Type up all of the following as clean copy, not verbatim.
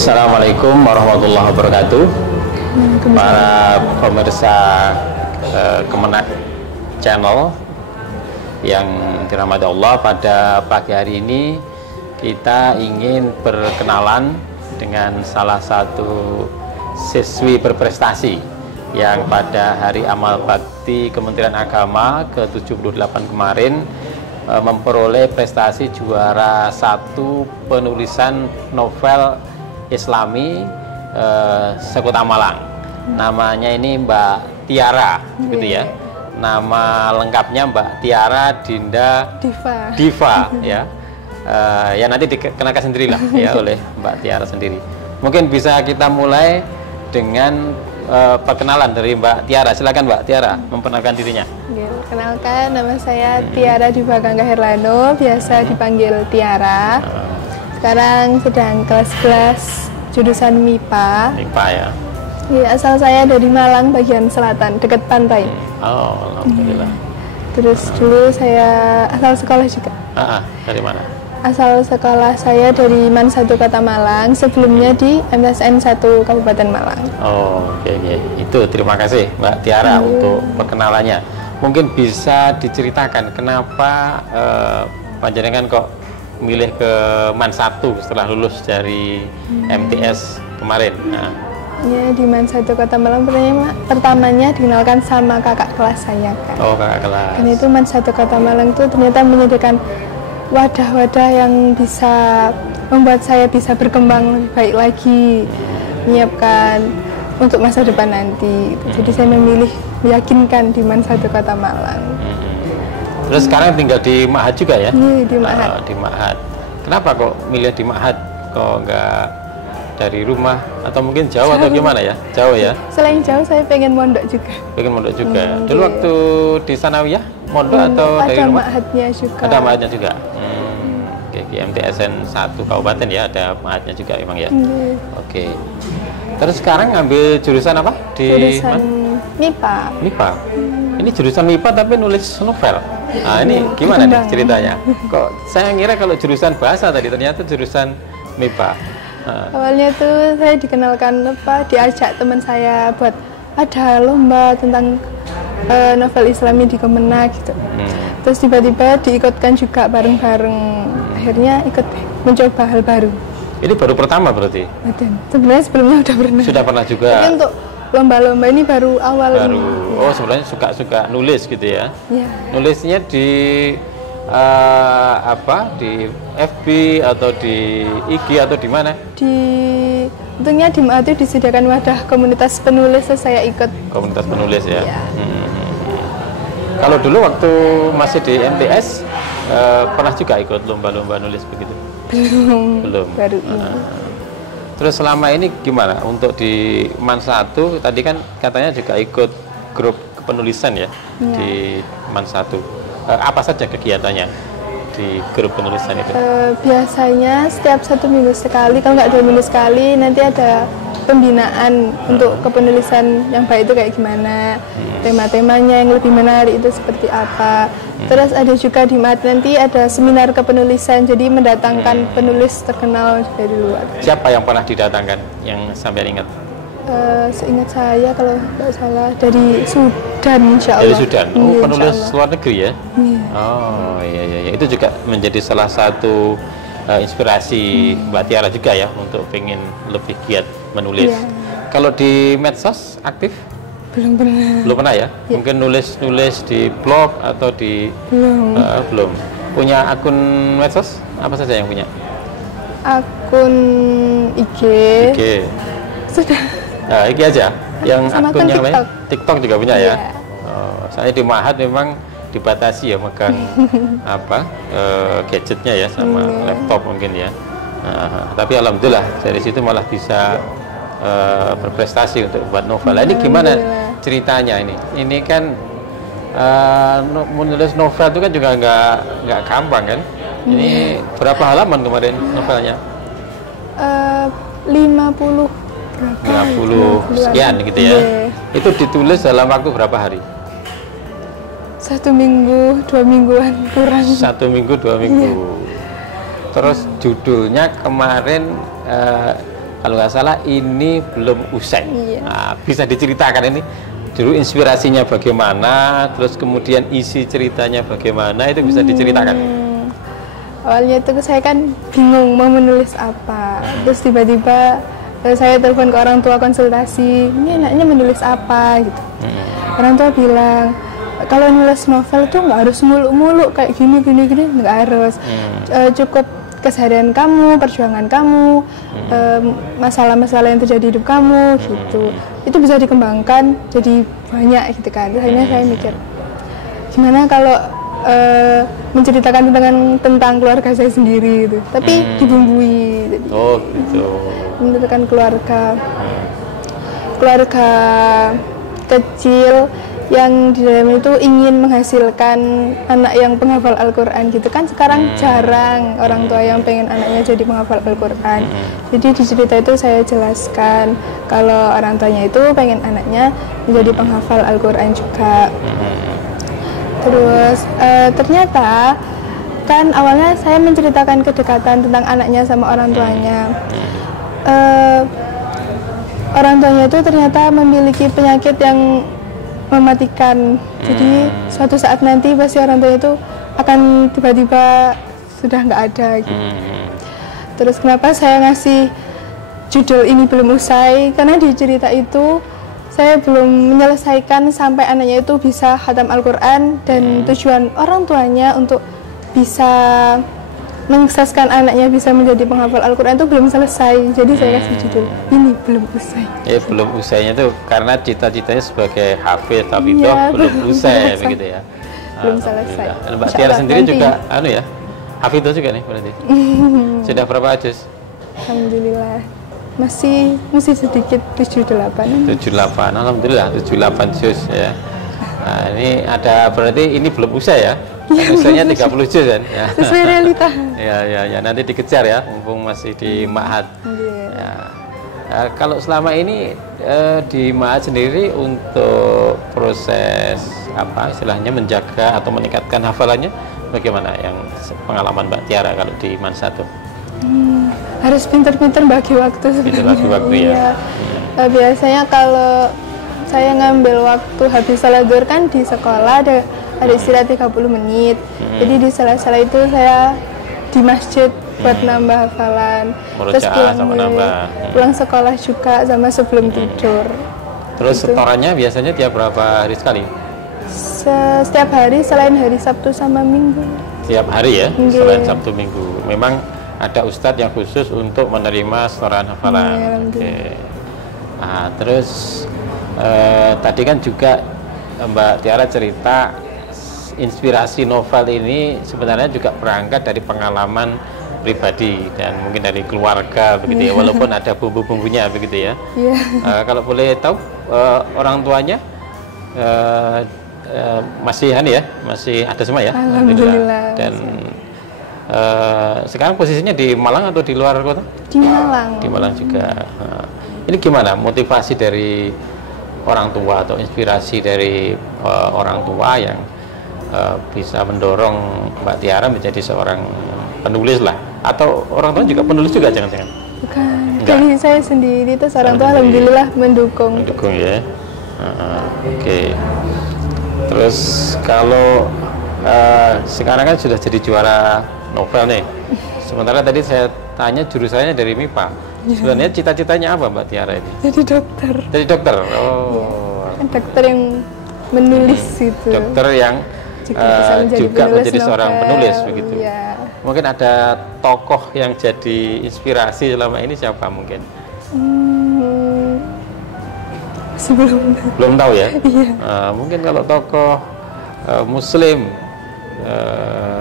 Assalamualaikum warahmatullahi wabarakatuh. Para pemirsa Kemenak Channel yang dirahmati Allah, pada pagi hari ini kita ingin berkenalan dengan salah satu siswi berprestasi yang pada Hari Amal Bakti Kementerian Agama ke-78 kemarin memperoleh prestasi juara 1 penulisan novel Islami sekota Malang. Namanya ini Mbak Tiara, gitu ya. Nama lengkapnya Mbak Tiara Dinda Diva ya. Ya nanti dikenalkan sendirilah ya oleh Mbak Tiara sendiri. Mungkin bisa kita mulai dengan perkenalan dari Mbak Tiara. Silakan Mbak Tiara memperkenalkan dirinya. Kenalkan, nama saya Tiara Diva Gangga Herlano, biasa dipanggil Tiara. Sekarang sedang kelas jurusan MIPA. MIPA ya. Ya, asal saya dari Malang bagian selatan, dekat pantai. Oh, alhamdulillah. Terus dulu saya asal sekolah juga. Dari mana? Asal sekolah saya dari MAN 1 Kota Malang, sebelumnya di MTSN 1 Kabupaten Malang. Oh, oke. Itu terima kasih Mbak Tiara untuk perkenalannya. Mungkin bisa diceritakan kenapa panjenengan kok milih ke MAN 1 setelah lulus dari MTS kemarin. Ya, di MAN 1 Kota Malang pertamanya dikenalkan sama kakak kelas saya kan. Oh, kakak kelas. Dan itu MAN 1 Kota Malang itu ternyata menyediakan wadah-wadah yang bisa membuat saya bisa berkembang lebih baik lagi, menyiapkan untuk masa depan nanti. Jadi saya memilih meyakinkan di MAN 1 Kota Malang. Terus sekarang tinggal di Ma'had juga ya? Iya, di Ma'had. Di Ma'had. Kenapa kok milih di Ma'had? Kok nggak dari rumah? Atau mungkin jauh atau gimana ya? Jauh ya? Selain jauh, saya pengen mondok juga. Pengen mondok juga? Dulu waktu di Sanawiyah, mondok atau dari rumah? Ada Ma'hadnya juga. Ada Ma'hadnya juga? Oke, di MTSN 1 Kabupaten ya, ada Ma'hadnya juga emang ya? Oke. Terus sekarang ngambil jurusan apa? Jurusan MIPA. MIPA? Ini jurusan MIPA tapi nulis novel. Nah ini gimana nih ceritanya? Kok saya ngira kalau jurusan bahasa tadi, ternyata jurusan MIPA. Awalnya tuh saya dikenalkan diajak teman saya buat ada lomba tentang novel Islami di Kemenak gitu. Terus tiba-tiba diikutkan juga bareng-bareng. Akhirnya ikut mencoba hal baru. Ini baru pertama berarti? Sebenarnya sebelumnya udah pernah. Sudah pernah juga. Tapi untuk lomba-lomba ini baru awal. Baru. Oh, sebenarnya suka nulis gitu ya? Iya. Nulisnya di di FB atau di IG atau di mana? Untungnya di MAT itu disediakan wadah komunitas penulis, saya ikut. Komunitas penulis ya? Iya. Kalau dulu waktu masih di MTS pernah juga ikut lomba-lomba nulis begitu? Belum. Baru ini. Terus selama ini gimana untuk di MAN 1? Tadi kan katanya juga ikut grup penulisan ya, di MAN 1. Apa saja kegiatannya di grup penulisan itu? Biasanya setiap 1 minggu sekali, kalau nggak 2 minggu sekali, nanti ada pembinaan untuk kepenulisan yang baik itu kayak gimana, tema-temanya yang lebih menarik itu seperti apa. Terus ada juga di MAT nanti ada seminar kepenulisan, jadi mendatangkan penulis terkenal dari luar. Siapa yang pernah didatangkan yang sampai ingat? Seingat saya kalau nggak salah dari Sudan, insya Allah. Dari Sudan? Oh, iya, penulis luar negeri ya? Iya. Oh iya. Itu juga menjadi salah satu inspirasi Mbak Tiara juga ya untuk pengen lebih giat menulis. Iya. Kalau di medsos aktif? Belum pernah ya? Mungkin nulis di blog atau di belum. Punya akun medsos apa saja yang punya? Akun IG. Sudah. Nah, IG aja. Yang sama akun yang lain? TikTok. TikTok juga punya ya? Saya di Ma'had memang dibatasi ya megang gadgetnya ya sama laptop mungkin ya. Tapi alhamdulillah dari situ malah bisa berprestasi untuk buat novel. Ini gimana ceritanya ini? Ini kan menulis novel itu kan juga nggak gampang kan? Ini berapa halaman kemarin novelnya? 50 sekian gitu ya? Itu ditulis dalam waktu berapa hari? 1 minggu, 2 mingguan kurang. 1 minggu, 2 minggu. Terus judulnya kemarin kalau nggak salah ini belum usai. Iya. Nah, bisa diceritakan ini dulu inspirasinya bagaimana, terus kemudian isi ceritanya bagaimana, itu bisa diceritakan. Awalnya itu saya kan bingung mau menulis apa, terus tiba-tiba saya telepon ke orang tua konsultasi, ini enaknya menulis apa gitu. Orang tua bilang, kalau nulis novel tuh nggak harus muluk-muluk kayak gini, nggak harus. Cukup keseharian kamu, perjuangan kamu, masalah-masalah yang terjadi di hidup kamu gitu. Itu bisa dikembangkan jadi banyak gitu kan. Akhirnya saya mikir, gimana kalau menceritakan tentang keluarga saya sendiri gitu, tapi dibumbui. Jadi, oh gitu. menceritakan keluarga kecil yang di dalam itu ingin menghasilkan anak yang penghafal Al-Quran gitu kan. Sekarang jarang orang tua yang pengen anaknya jadi penghafal Al-Quran. Jadi di cerita itu saya jelaskan kalau orang tuanya itu pengen anaknya menjadi penghafal Al-Quran juga. Terus ternyata kan awalnya saya menceritakan kedekatan tentang anaknya sama orang tuanya. Orang tuanya itu ternyata memiliki penyakit yang mematikan. Jadi suatu saat nanti pasti orang tuanya itu akan tiba-tiba sudah nggak ada gitu. Terus kenapa saya ngasih judul ini belum usai? Karena di cerita itu saya belum menyelesaikan sampai anaknya itu bisa khatam Al-Quran, dan tujuan orang tuanya untuk bisa mensukseskan anaknya bisa menjadi penghafal Al-Quran itu belum selesai. Jadi saya kasih judul ini belum usai. Belum usainya tuh karena cita-citanya sebagai hafiz tapi belum usai begitu ya. Belum selesai. Mbak Tiara sendiri nanti juga ya, hafiz juga nih berarti. Sudah berapa juz? Alhamdulillah masih sedikit, 78. Alhamdulillah 78 juz ya. Nah, ini ada berarti ini belum usai ya. Usainya 30 juz kan ya. Sesuai realita. ya nanti dikejar ya mumpung masih di Ma'had. Ya. Kalau selama ini di Ma'had sendiri untuk proses apa istilahnya menjaga atau meningkatkan hafalannya bagaimana yang pengalaman Mbak Tiara kalau di Mansatu? Harus pintar-pintar bagi waktu sebenarnya. Bagi waktu ya. Biasanya kalau saya ngambil waktu habis salat zuhur kan di sekolah ada istirahat 30 menit. Jadi di sela-sela itu saya di masjid buat nambah hafalan. Terus pulang sekolah juga sama sebelum tidur. Terus gitu. Setorannya biasanya tiap berapa hari sekali? Setiap hari selain hari Sabtu sama Minggu. Tiap hari ya, selain Sabtu Minggu. Memang ada ustadz yang khusus untuk menerima setoran hafalan. Nah, terus tadi kan juga Mbak Tiara cerita inspirasi novel ini sebenarnya juga berangkat dari pengalaman pribadi dan mungkin dari keluarga begitu ya, walaupun ada bumbu-bumbunya begitu ya. Kalau boleh tahu orang tuanya masih ada semua ya. Alhamdulillah. Dan sekarang posisinya di Malang atau di luar kota? Di Malang. Di Malang juga. Ini gimana motivasi dari orang tua atau inspirasi dari orang tua yang bisa mendorong Mbak Tiara menjadi seorang penulis lah, atau orang tua juga penulis juga jangan-jangan? Bukan, dari saya sendiri itu orang tua alhamdulillah mendukung ya. Oke. Terus kalau sekarang kan sudah jadi juara novel nih, sementara tadi saya tanya jurusannya dari MIPA. Sebenarnya cita-citanya apa Mbak Tiara ini? Jadi dokter. Jadi dokter. Oh. Dokter yang menulis itu. Dokter yang juga menjadi seorang penulis begitu. Ya. Mungkin ada tokoh yang jadi inspirasi selama ini siapa mungkin? Belum tahu ya. Iya. Mungkin kalau tokoh Muslim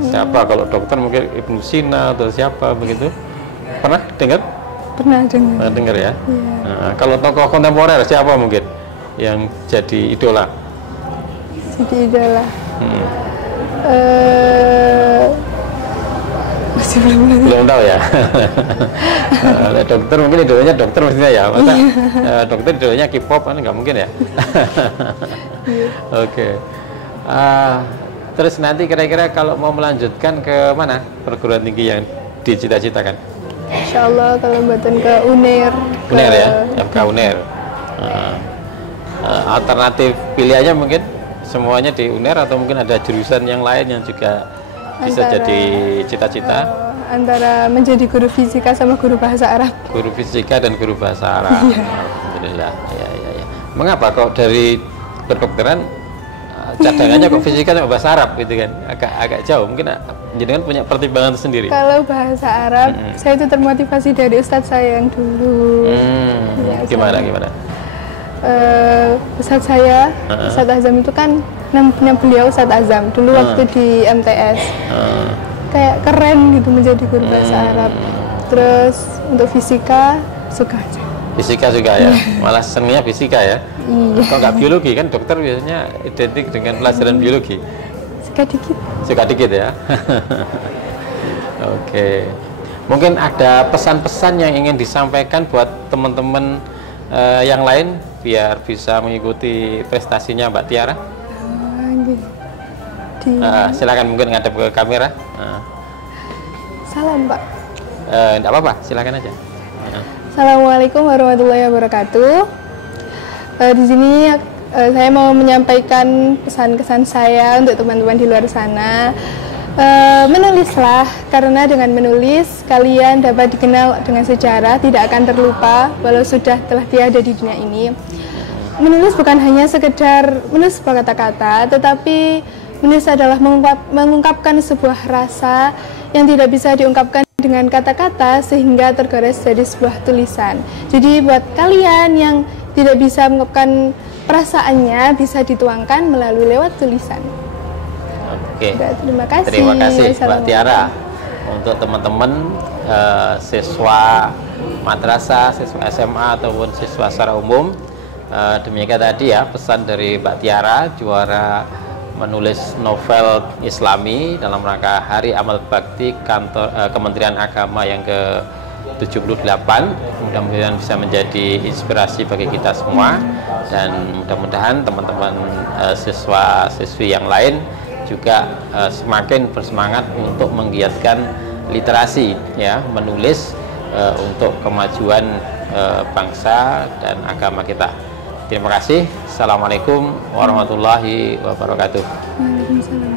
siapa? Kalau dokter mungkin Ibnu Sina atau siapa begitu? Pernah dengar? Pernah dengar. Pernah dengar ya. Iya. Kalau tokoh kontemporer siapa mungkin yang jadi idola? Jadi idola. Masih belum tahu ya. Dokter mungkin idolanya dokter maksudnya ya. Masa dokter idolanya K-pop kan nggak mungkin ya. Oke. Terus nanti kira-kira kalau mau melanjutkan ke mana perguruan tinggi yang dicita-citakan? Insya Allah kalau buatan ke UNER. UNER ya, FK UNER. Alternatif pilihannya mungkin semuanya di UNER atau mungkin ada jurusan yang lain yang juga bisa jadi cita-cita? Antara menjadi guru fisika sama guru bahasa Arab. Guru fisika dan guru bahasa Arab. Alhamdulillah. Ya. Mengapa kok dari kedokteran cadangannya kok fisika sama bahasa Arab gitu kan? Agak jauh. Mungkin jenengan punya pertimbangan sendiri. Kalau bahasa Arab, saya itu termotivasi dari ustadz saya yang dulu. Gimana? Ustadz saya, Ustadz Azam itu kan namanya beliau Ustadz Azam dulu waktu di MTS. Kayak keren gitu menjadi guru bahasa Arab. Terus untuk fisika suka aja. Fisika juga ya, malah senangnya fisika ya. Kok nggak biologi kan? Dokter biasanya identik dengan pelajaran biologi. Suka dikit ya. Oke. Mungkin ada pesan-pesan yang ingin disampaikan buat teman-teman yang lain biar bisa mengikuti prestasinya Mbak Tiara. Silakan mungkin ngadep ke kamera. Salam Pak. Enggak apa-apa, silakan aja. Assalamualaikum warahmatullahi wabarakatuh. Di sini saya mau menyampaikan pesan-kesan saya untuk teman-teman di luar sana. Menulislah, karena dengan menulis kalian dapat dikenal dengan sejarah, tidak akan terlupa walau sudah telah tiada di dunia ini. Menulis bukan hanya sekedar menulis sebuah kata-kata, tetapi menulis adalah mengungkapkan sebuah rasa yang tidak bisa diungkapkan dengan kata-kata sehingga tergores jadi sebuah tulisan. Jadi buat kalian yang tidak bisa mengungkapkan perasaannya, bisa dituangkan melalui lewat tulisan. Oke. Terima kasih. Terima kasih Mbak Tiara. Untuk teman-teman siswa madrasah, siswa SMA ataupun siswa secara umum, demikian tadi ya pesan dari Mbak Tiara, juara menulis novel Islami dalam rangka Hari Amal Bakti Kementerian Agama yang ke-78. Mudah-mudahan bisa menjadi inspirasi bagi kita semua, dan mudah-mudahan teman-teman siswa-siswi yang lain juga semakin bersemangat untuk menggiatkan literasi ya, menulis untuk kemajuan bangsa dan agama kita. Terima kasih. Assalamualaikum warahmatullahi wabarakatuh. Waalaikumsalam.